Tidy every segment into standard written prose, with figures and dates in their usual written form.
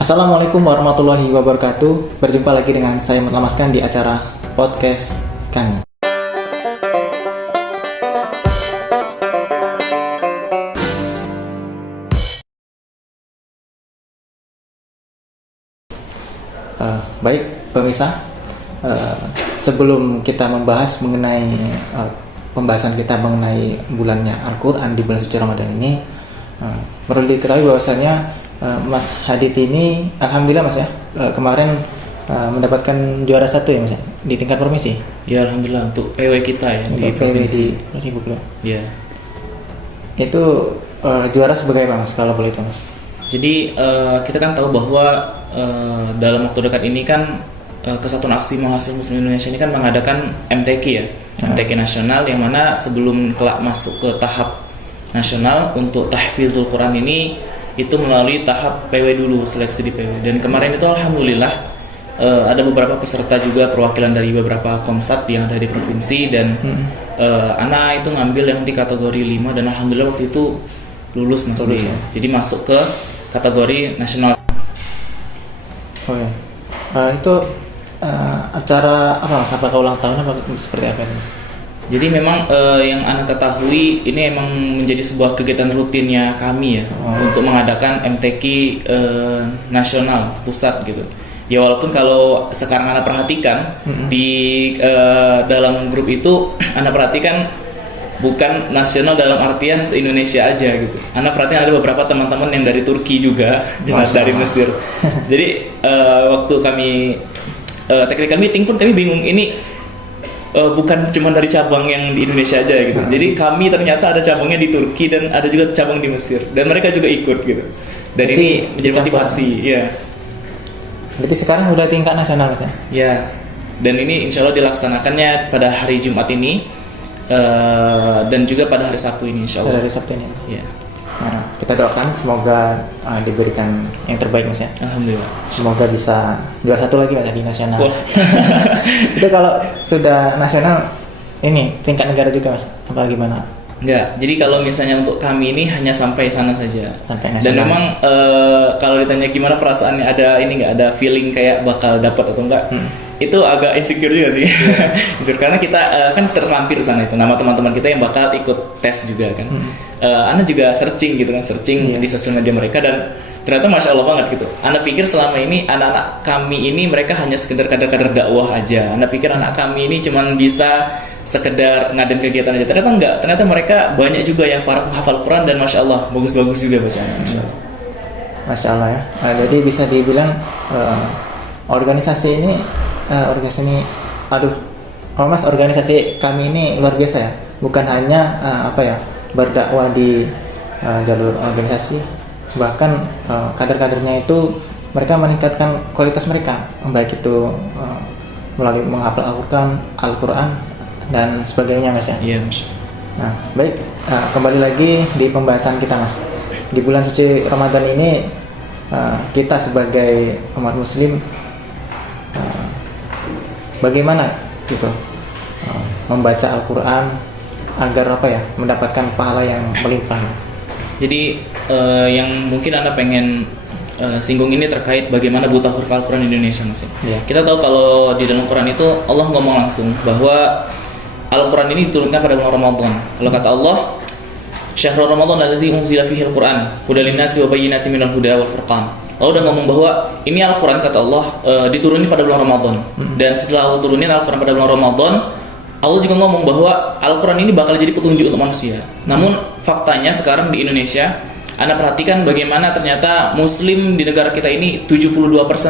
Assalamualaikum warahmatullahi wabarakatuh. Berjumpa lagi dengan saya Mutlamaskan di acara podcast kami. Baik pemirsa, sebelum kita membahas mengenai pembahasan kita mengenai bulannya Al-Quran di bulan suci Ramadan ini, perlu diketahui bahwasanya Mas Hadid ini, alhamdulillah Mas ya, kemarin mendapatkan juara 1 ya Mas ya, di tingkat provinsi. Ya alhamdulillah untuk PW kita ya Untuk di provinsi. di Buklo. Ya. Itu juara sebagai apa Mas kalau boleh tahu Mas? Jadi kita kan tahu bahwa dalam waktu dekat ini kan Kesatuan Aksi Mahasiswa Muslim Indonesia ini kan mengadakan MTQ ya, MTQ nasional, yang mana sebelum kelak masuk ke tahap nasional untuk tahfizul Quran ini itu melalui tahap PW dulu, seleksi di PW. Dan kemarin itu alhamdulillah ada beberapa peserta juga perwakilan dari beberapa komsat yang ada di provinsi, dan Ana itu ngambil yang di kategori 5 dan alhamdulillah waktu itu lulus Mas. Ya? Jadi masuk ke kategori nasional. Oh ya. Itu acara apa Mas? Apakah ulang tahun apa seperti apa ini? Jadi memang yang Ana ketahui ini emang menjadi sebuah kegiatan rutinnya kami ya, untuk mengadakan MTQ nasional pusat gitu. Ya walaupun kalau sekarang Ana perhatikan di dalam grup itu Ana perhatikan bukan nasional dalam artian se-Indonesia aja gitu. Ana perhatikan ada beberapa teman-teman yang dari Turki juga dan dari Mesir. Jadi waktu kami technical meeting pun kami bingung, ini bukan cuma dari cabang yang di Indonesia aja gitu. Jadi kami ternyata ada cabangnya di Turki dan ada juga cabang di Mesir, dan mereka juga ikut gitu. Dan berarti ini menjadi motivasi ya. Berarti sekarang udah tingkat nasional Mas ya? Ya. Dan ini insya Allah dilaksanakannya pada hari Jumat ini dan juga pada hari Sabtu ini insya Allah. Pada hari Sabtu ini. Ya. Nah, kita doakan semoga diberikan yang terbaik Mas ya. Alhamdulillah. Semoga bisa juara 1 lagi Mas ya di nasional. Itu kalau sudah nasional ini tingkat negara juga Mas, apa gimana? Enggak. Jadi kalau misalnya untuk kami ini hanya sampai sana saja. Sampai nasional. Dan memang kalau ditanya gimana perasaannya, ada ini nggak, ada feeling kayak bakal dapat atau enggak? Itu agak insecure juga sih. Insecure karena kita kan terlampir sana itu nama teman-teman kita yang bakal ikut tes juga kan. Ana juga searching di sosial media mereka, dan ternyata masya Allah banget gitu. Ana pikir selama ini anak-anak kami ini mereka hanya sekedar kader-kader dakwah aja. Ana pikir anak kami ini cuman bisa sekedar ngadain kegiatan aja. Ternyata enggak. Ternyata mereka banyak juga yang para penghafal Quran, dan masya Allah bagus-bagus juga bacanya. Masya Allah ya. Jadi bisa dibilang organisasi ini organisasi kami ini luar biasa ya. Bukan hanya berdakwah di jalur organisasi, bahkan kader-kadernya itu mereka meningkatkan kualitas mereka, baik itu melalui menghafal Al-Quran dan sebagainya Mas ya. Iya Mas. Nah baik, kembali lagi di pembahasan kita Mas. Di bulan suci Ramadan ini kita sebagai umat muslim bagaimana gitu membaca Al-Quran agar mendapatkan pahala yang melimpah. Jadi yang mungkin Anda pengen singgung ini terkait bagaimana buta huruf Al-Quran di Indonesia Mas. Yeah. Kita tahu kalau di dalam Quran itu Allah ngomong langsung bahwa Al-Quran ini diturunkan pada bulan Ramadan. Kalau kata Allah, Syahrul Ramadan allazi unzila fihi al-Quran hudal linnasi wa bayyinatin minal huda wal furqan. Allah udah ngomong bahwa ini Al-Quran, kata Allah, dituruni pada bulan Ramadan. Dan setelah Allah turunin Al-Quran pada bulan Ramadan, Allah juga ngomong bahwa Al-Quran ini bakal jadi petunjuk untuk manusia. Namun faktanya sekarang di Indonesia, Anda perhatikan bagaimana ternyata Muslim di negara kita ini 72%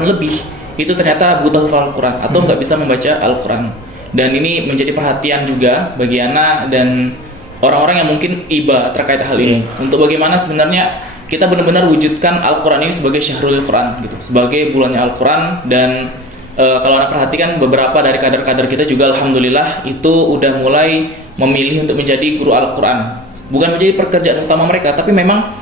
lebih itu ternyata buta huruf Al-Quran atau nggak bisa membaca Al-Quran. Dan ini menjadi perhatian juga bagi Ana dan orang-orang yang mungkin iba terkait hal ini. Untuk bagaimana sebenarnya kita benar-benar wujudkan Al-Quran ini sebagai syahrul Quran gitu, sebagai bulannya Al-Quran. Dan kalau Anda perhatikan beberapa dari kader-kader kita juga alhamdulillah itu udah mulai memilih untuk menjadi guru Al-Quran. Bukan menjadi pekerjaan utama mereka, tapi memang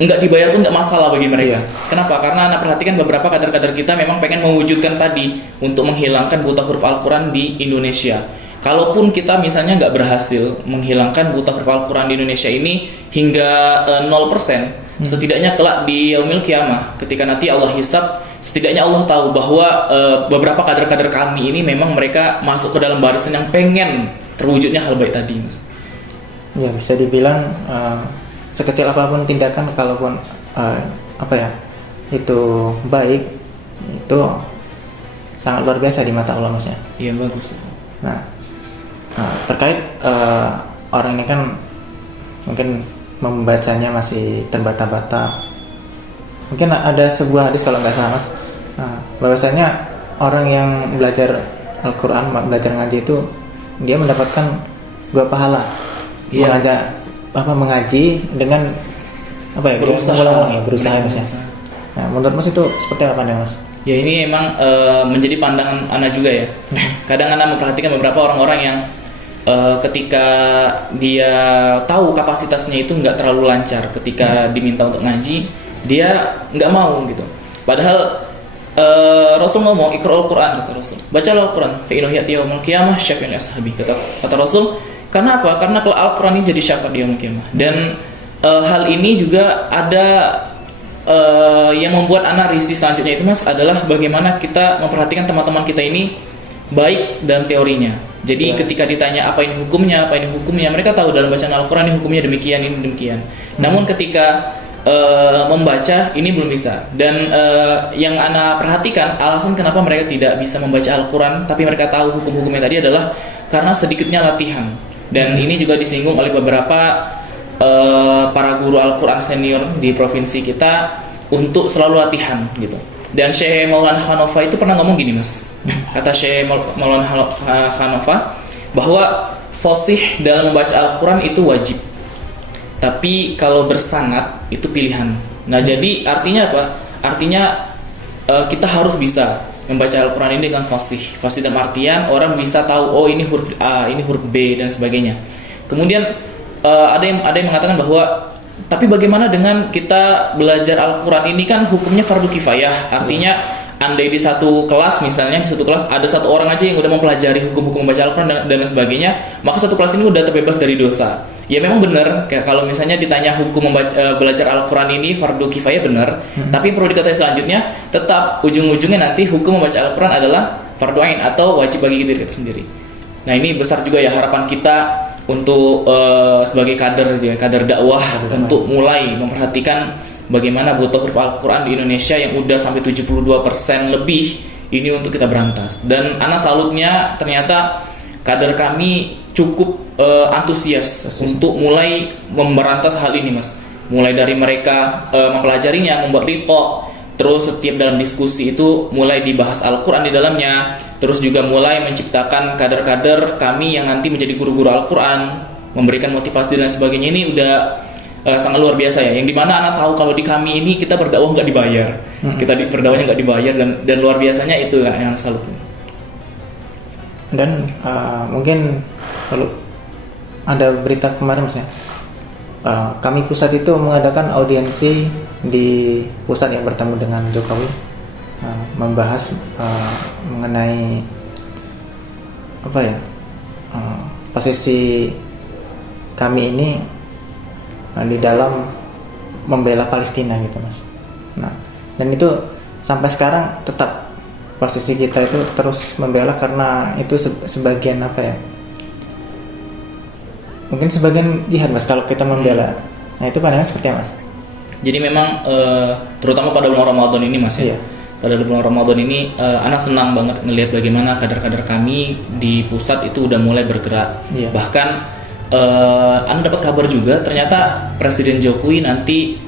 nggak dibayar pun nggak masalah bagi mereka. Kenapa? Karena Anda perhatikan beberapa kader-kader kita memang pengen mewujudkan tadi untuk menghilangkan buta huruf Al-Quran di Indonesia. Kalaupun kita misalnya nggak berhasil menghilangkan buta huruf Al-Quran di Indonesia ini hingga 0%, Setidaknya kelak di yaumil kiamah, ketika nanti Allah hisab, setidaknya Allah tahu bahwa beberapa kader-kader kami ini memang mereka masuk ke dalam barisan yang pengen terwujudnya hal baik tadi, Mas. Ya, bisa dibilang sekecil apapun tindakan, kalaupun itu baik, itu sangat luar biasa di mata Allah, Mas ya. Iya, bagus. Nah, terkait orang ini kan mungkin membacanya masih terbata-bata. Mungkin ada sebuah hadis kalau nggak salah, Mas, bahwasanya orang yang belajar Al-Quran, belajar ngaji itu dia mendapatkan 2 pahala. Iya. Mengaji dengan berusaha, Mas ya. Nah, menurut Mas itu seperti apa nih, Mas? Ya, ini emang menjadi pandangan Ana juga ya. Kadang Ana memperhatikan beberapa orang-orang yang ketika dia tahu kapasitasnya itu nggak terlalu lancar, ketika diminta untuk ngaji, dia nggak mau gitu. Padahal Rasul ngomong, Iqra'ul Quran, kata Rasul. Bacalah Al-Quran, fa innahu ya'ti yaumil qiyamah syafi'un li ashabi, kata Rasul. Karena apa? Karena kalau Al-Quran ini jadi syafaat di yaumil qiyamah. Dan hal ini juga ada yang membuat Ana risih selanjutnya itu, Mas, adalah bagaimana kita memperhatikan teman-teman kita ini baik dalam teorinya. Jadi ketika ditanya apa ini hukumnya, mereka tahu dalam bacaan Al-Quran ini hukumnya demikian, ini demikian. Namun ketika membaca ini belum bisa. Dan yang Ana perhatikan, alasan kenapa mereka tidak bisa membaca Al-Quran tapi mereka tahu hukum-hukumnya tadi adalah karena sedikitnya latihan. Dan ini juga disinggung oleh beberapa para guru Al-Quran senior di provinsi kita untuk selalu latihan gitu. Dan Syekh Maulana Hanafa itu pernah ngomong gini, Mas. Kata Syekh Maulana Hanafa bahwa fasih dalam membaca Al-Quran itu wajib, tapi kalau bersanad itu pilihan. Nah, jadi artinya apa? Artinya kita harus bisa membaca Al-Quran ini dengan fasih. Fasih dalam artian orang bisa tahu, oh ini huruf A, ini huruf B, dan sebagainya. Kemudian ada yang mengatakan bahwa tapi bagaimana dengan kita belajar Al-Quran ini kan hukumnya fardu kifayah. Artinya andai di satu kelas, misalnya di satu kelas ada satu orang aja yang udah mempelajari hukum-hukum membaca Al-Quran dan sebagainya, maka satu kelas ini udah terbebas dari dosa. Ya memang benar, kayak kalau misalnya ditanya hukum belajar Al-Quran ini fardu kifayah benar, tapi perlu diketahui selanjutnya tetap ujung-ujungnya nanti hukum membaca Al-Quran adalah fardu ain atau wajib bagi diri kita sendiri. Nah, ini besar juga ya harapan kita untuk sebagai kader dakwah untuk mulai memperhatikan bagaimana buta huruf Al-Quran di Indonesia yang udah sampai 72% lebih ini untuk kita berantas. Dan Ana salutnya ternyata kader kami cukup antusias untuk mulai memberantas hal ini, Mas. Mulai dari mereka mempelajarinya, membuat lipo, terus setiap dalam diskusi itu mulai dibahas Al-Quran di dalamnya, terus juga mulai menciptakan kader-kader kami yang nanti menjadi guru-guru Al-Quran, memberikan motivasi dan sebagainya. Ini udah sangat luar biasa ya, yang dimana anak tahu kalau di kami ini kita berdakwah nggak dibayar, kita berdakwahnya nggak dibayar, dan luar biasanya itu kan yang salut. Dan mungkin kalau ada berita kemarin, Mas ya, kami pusat itu mengadakan audiensi di pusat yang bertemu dengan Jokowi, membahas mengenai posisi kami ini di dalam membela Palestina gitu, Mas. Nah, dan itu sampai sekarang tetap posisi kita itu terus membela karena itu sebagian mungkin sebagian jihad, Mas, kalau kita membela. Nah, itu pandangan seperti apa, Mas? Jadi memang terutama pada bulan Ramadan ini, Mas ya. Pada bulan Ramadan ini Ana senang banget ngelihat bagaimana kader-kader kami di pusat itu udah mulai bergerak. Bahkan Ana dapat kabar juga ternyata Presiden Jokowi nanti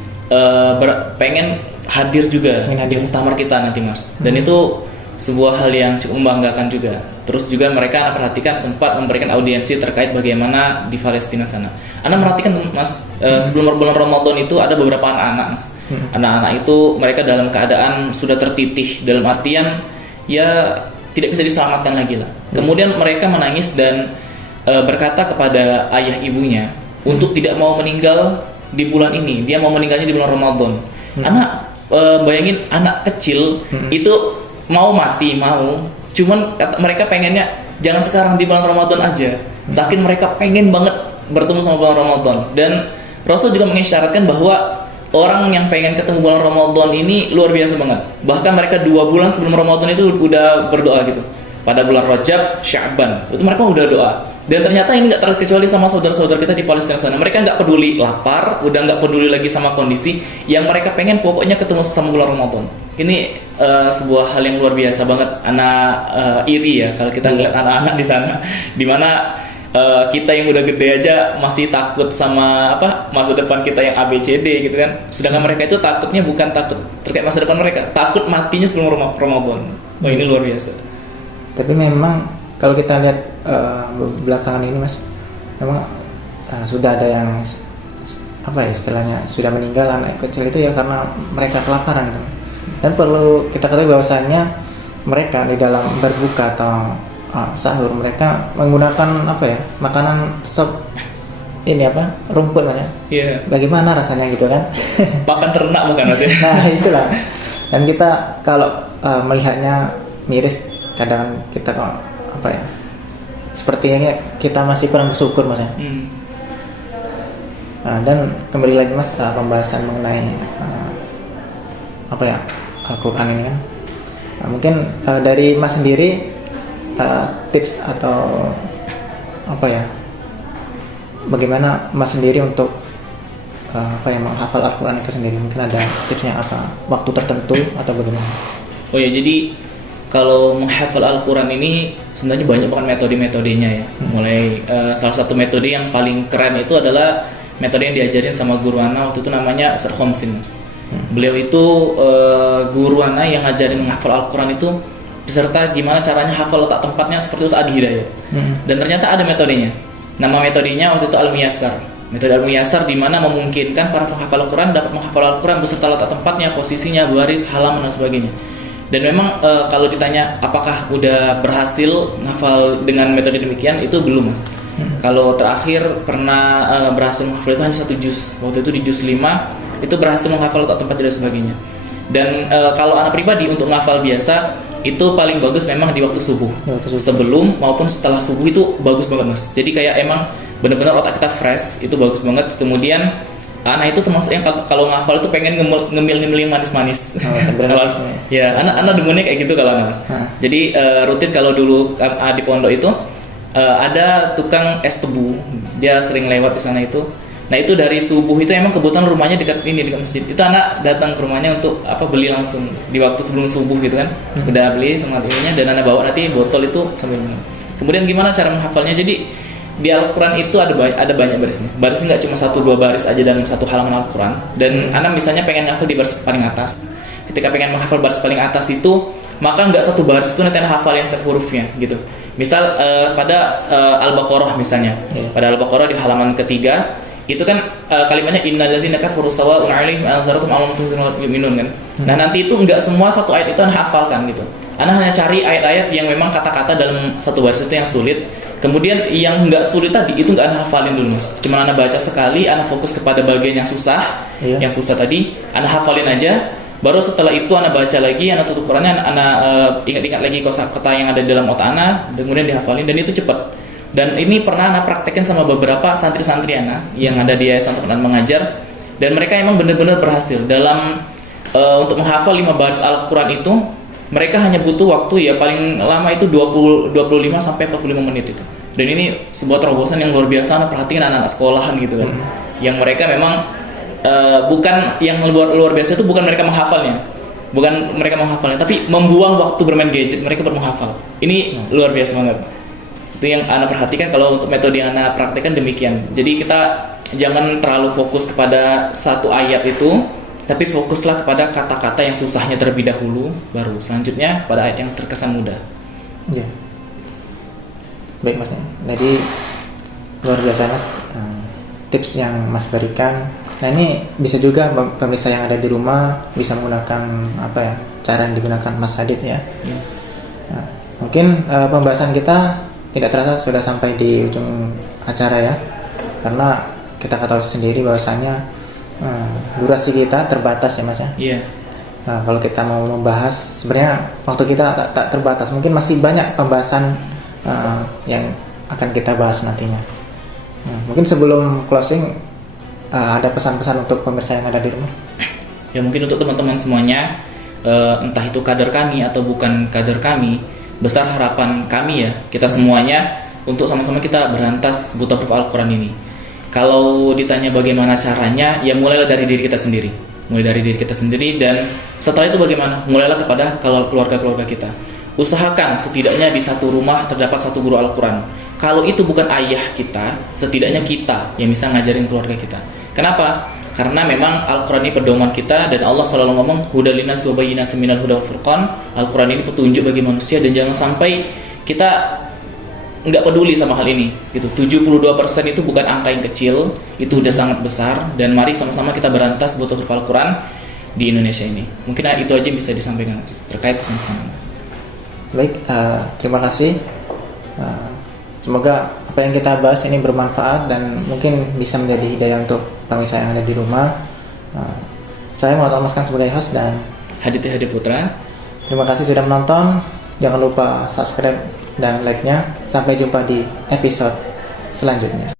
pengen hadir juga di muktamar kita nanti, Mas. Dan itu sebuah hal yang cukup membanggakan juga. Terus juga mereka Ana perhatikan sempat memberikan audiensi terkait bagaimana di Palestina sana. Ana perhatikan, Mas, sebelum bulan Ramadan itu ada beberapa anak-anak, Mas. Anak-anak itu mereka dalam keadaan sudah tertitih, dalam artian ya tidak bisa diselamatkan lagi lah. Kemudian mereka menangis dan berkata kepada ayah ibunya untuk tidak mau meninggal di bulan ini. Dia mau meninggalnya di bulan Ramadan. Anak bayangin anak kecil itu mau mati, cuman mereka pengennya jangan sekarang di bulan Ramadan aja. Saking mereka pengen banget bertemu sama bulan Ramadan. Dan Rasul juga mengisyaratkan bahwa orang yang pengen ketemu bulan Ramadan ini luar biasa banget. Bahkan mereka 2 bulan sebelum Ramadan itu udah berdoa gitu. Pada bulan Rajab, Sya'ban, itu mereka udah doa. Dan ternyata ini nggak terkecuali sama saudara-saudara kita di Palestina sana. Mereka nggak peduli lapar, udah nggak peduli lagi sama kondisi. Yang mereka pengen pokoknya ketemu sama bulan Ramadan. Ini sebuah hal yang luar biasa banget. Anak iri ya kalau kita ngeliat anak-anak di sana, dimana kita yang udah gede aja masih takut sama masa depan kita yang ABCD gitu kan. Sedangkan mereka itu takutnya bukan takut terkait masa depan mereka, takut matinya sebelum Ramadan. Wah, ini luar biasa. Tapi memang kalau kita lihat belakangan ini Mas, memang sudah ada yang istilahnya sudah meninggal anak kecil itu ya karena mereka kelaparan gitu. Dan perlu kita ketahui bahwasanya mereka di dalam berbuka atau sahur mereka menggunakan makanan sop rumput Mas ya. Iya. Bagaimana rasanya gitu kan? Pakan ternak bukan Mas ya? Nah, itulah. Dan kita kalau melihatnya miris, kadang kita sepertinya kita masih kurang bersyukur Mas ya. Dan kembali lagi Mas, pembahasan mengenai Al-Quran ini kan, mungkin dari Mas sendiri tips atau bagaimana Mas sendiri untuk menghafal Al-Quran itu sendiri, mungkin ada tipsnya waktu tertentu atau bagaimana? Oh ya, jadi kalau menghafal Al-Quran ini sebenarnya banyak banget metode-metodenya ya. Mulai salah satu metode yang paling keren itu adalah metode yang diajarin sama guru Ana waktu itu, namanya Ustaz Khomsin Mas. Beliau itu guru Ana yang ngajarin menghafal Al-Quran itu beserta gimana caranya hafal letak tempatnya seperti Ustaz Adi Hidayat. Dan ternyata ada metodenya. Nama metodenya waktu itu Al-Muyassar. Metode Al-Muyassar di mana memungkinkan para penghafal Al-Quran dapat menghafal Al-Quran beserta letak tempatnya, posisinya, baris, halaman dan sebagainya. Dan memang kalau ditanya apakah udah berhasil menghafal dengan metode demikian, itu belum Mas. Kalau terakhir pernah berhasil menghafal itu hanya 1 juz. Waktu itu di juz 5 itu berhasil menghafal letak tempat dan sebagainya. Dan kalau anak pribadi untuk menghafal biasa itu paling bagus memang di waktu subuh. Sebelum maupun setelah subuh itu bagus banget Mas. Jadi kayak emang benar-benar otak kita fresh, itu bagus banget. Kemudian anak itu termasuk yang kalau ngafal itu pengen ngemil yang manis-manis. Ya, anak demennya kayak gitu kalau Mas. Jadi rutin kalau dulu di pondok itu ada tukang es tebu, dia sering lewat di sana itu. Nah itu dari subuh itu emang kebetulan rumahnya dekat masjid. Itu anak datang ke rumahnya untuk beli langsung di waktu sebelum subuh gitu kan. Udah beli sama ininya dan anak bawa nanti botol itu sambil minum. Kemudian gimana cara menghafalnya? Jadi di Al-Quran itu ada banyak barisnya. Barisnya nggak cuma 1-2 baris aja dalam satu halaman Al-Quran. Dan anak misalnya pengen menghafal di baris paling atas. Ketika pengen menghafal baris paling atas itu, maka nggak satu baris itu nanti anak hafalin setiap hurufnya gitu. Misal pada Al-Baqarah misalnya, pada Al-Baqarah di halaman ketiga itu kan kalimatnya innalladzina kafaru sawa'un 'alaihim anzartum am lam tunzirhum yu'minun kan. Nah nanti itu nggak semua satu ayat itu anak hafalkan gitu. Anak hanya cari ayat-ayat yang memang kata-kata dalam satu baris itu yang sulit. Kemudian yang nggak sulit tadi itu nggak anak hafalin dulu Mas. Cuma anak baca sekali, anak fokus kepada bagian yang susah, yang susah tadi, anak hafalin aja. Baru setelah itu anak baca lagi, anak tutup Qurannya, anak ingat-ingat lagi kosakata yang ada di dalam otak anak, kemudian dihafalin dan itu cepat. Dan ini pernah anak praktekin sama beberapa santri-santri anak yang ada di Yayasan Quran Mengajar, dan mereka emang benar-benar berhasil dalam untuk menghafal 5 baris Al-Quran itu. Mereka hanya butuh waktu ya paling lama itu 25 sampai 45 menit itu. Dan ini sebuah terobosan yang luar biasa. Anak perhatiin anak-anak sekolahan gitu kan. Yang mereka memang bukan yang luar biasa itu bukan mereka menghafalnya. Bukan mereka menghafalnya, tapi membuang waktu bermain gadget mereka menghafal. Ini luar biasa banget. Itu yang anak perhatikan kalau untuk metode yang anak praktekkan demikian. Jadi kita jangan terlalu fokus kepada satu ayat itu, tapi fokuslah kepada kata-kata yang susahnya terlebih dahulu, baru selanjutnya kepada ayat yang terkesan mudah. Ya. Baik Mas. Jadi luar biasa Mas tips yang Mas berikan. Nah ini bisa juga pemirsa yang ada di rumah bisa menggunakan cara yang digunakan Mas Adit ya. Nah, mungkin pembahasan kita tidak terasa sudah sampai di ujung acara ya, karena kita ketahui sendiri bahwasanya durasi kita terbatas ya Mas ya. Iya. Nah, kalau kita mau membahas sebenarnya waktu kita tak terbatas, mungkin masih banyak pembahasan yang akan kita bahas nantinya. Nah, mungkin sebelum closing ada pesan-pesan untuk pemirsa yang ada di rumah? Ya mungkin untuk teman-teman semuanya, entah itu kader kami atau bukan kader kami, besar harapan kami ya, kita semuanya untuk sama-sama kita berantas buta huruf Al-Quran ini. Kalau ditanya bagaimana caranya, ya mulailah dari diri kita sendiri. Mulai dari diri kita sendiri, dan setelah itu bagaimana? Mulailah kepada keluarga-keluarga kita. Usahakan setidaknya di satu rumah terdapat satu guru Al-Quran. Kalau itu bukan ayah kita, setidaknya kita yang bisa ngajarin keluarga kita. Kenapa? Karena memang Al-Quran ini pedoman kita, dan Allah selalu ngomong hudal linnas wa bayyinatin minal huda wal furqan. Al-Quran ini petunjuk bagi manusia, dan jangan sampai kita nggak peduli sama hal ini gitu. 72% itu bukan angka yang kecil, itu udah sangat besar, dan mari sama-sama kita berantas buta huruf Al-Quran di Indonesia ini. Mungkin itu aja yang bisa disampaikan terkait pesan-pesan. Baik, terima kasih. Semoga apa yang kita bahas ini bermanfaat dan mungkin bisa menjadi hidayah untuk pemirsa yang ada di rumah. Saya Muhammad Almaskan sebagai host dan Haditi Hadi Putra. Terima kasih sudah menonton. Jangan lupa subscribe dan like-nya. Sampai jumpa di episode selanjutnya.